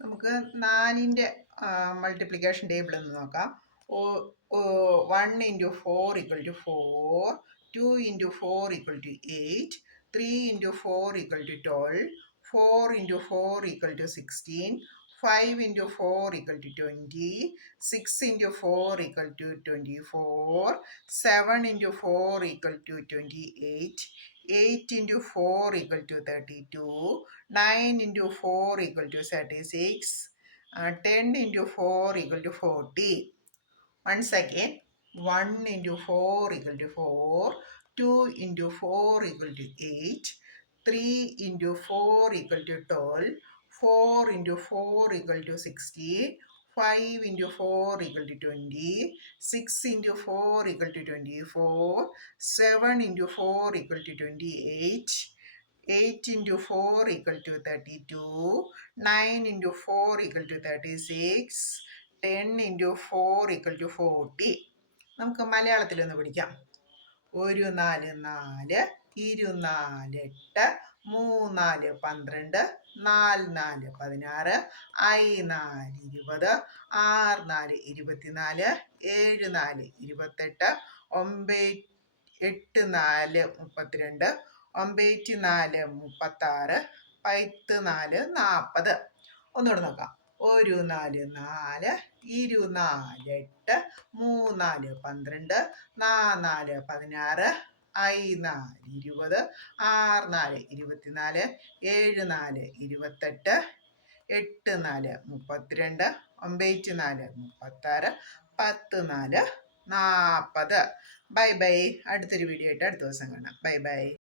നമുക്ക് 4ൻ്റെ multiplication table ഒന്ന് നോക്കാം. 1 into 4 equal to 4, 2 into 4 equal to 8, 3 into 4 equal to 12, 4 into 4 equal to 16, 5 into 4 equal to 20, 6 into 4 equal to 24, 7 into 4 equal to 28, 8 into 4 equal to 32, 9 into 4 equal to 36, 10 into 4 equal to 40. Once again, 1 into 4 equal to 4, 2 into 4 equal to 8, 3 into 4 equal to 12, 4 into 4 equal to 16, 5 into 4 equal to 20, 6 into 4 equal to 24, 7 into 4 equal to 28, 8 into 4 equal to 32, 9 into 4 equal to 36, 10 into 4 equal to 40. നമുക്ക് മലയാളത്തിലൊന്ന് പഠിക്കാം. 1 4 4, 2 4 8, 3 4 12, 4 4 16, I 4 20, 6 4 24, 7 4 28, 9 8 4 32, 9 4 36, 10 4 40. ഒന്നുകൂടെ നോക്കാം. 1 4 4, 2 4 8, 3 4 12, 4 4 16, I 4 20, 6 4 24, 7 4 28, 8 4 32, 9 4 36, 10 4 40. Bye bye. അടുത്തൊരു video ആയിട്ട് അടുത്ത ദിവസം കാണാം. Bye bye.